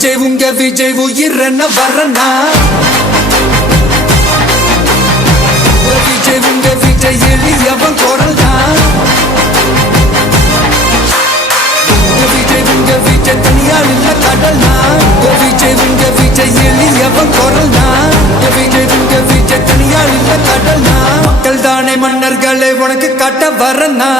விஜய் உயிரன வரனா விஜய் எளியவன் குரல் தான் விஜய் தனியால் இல்ல கடல் தான் விஜய் எளியவன் குரல் தான் விஜய் தனியால் இல்ல கடல் தான் மக்கள் தானே மன்னர்களை உனக்கு காட்ட வரனா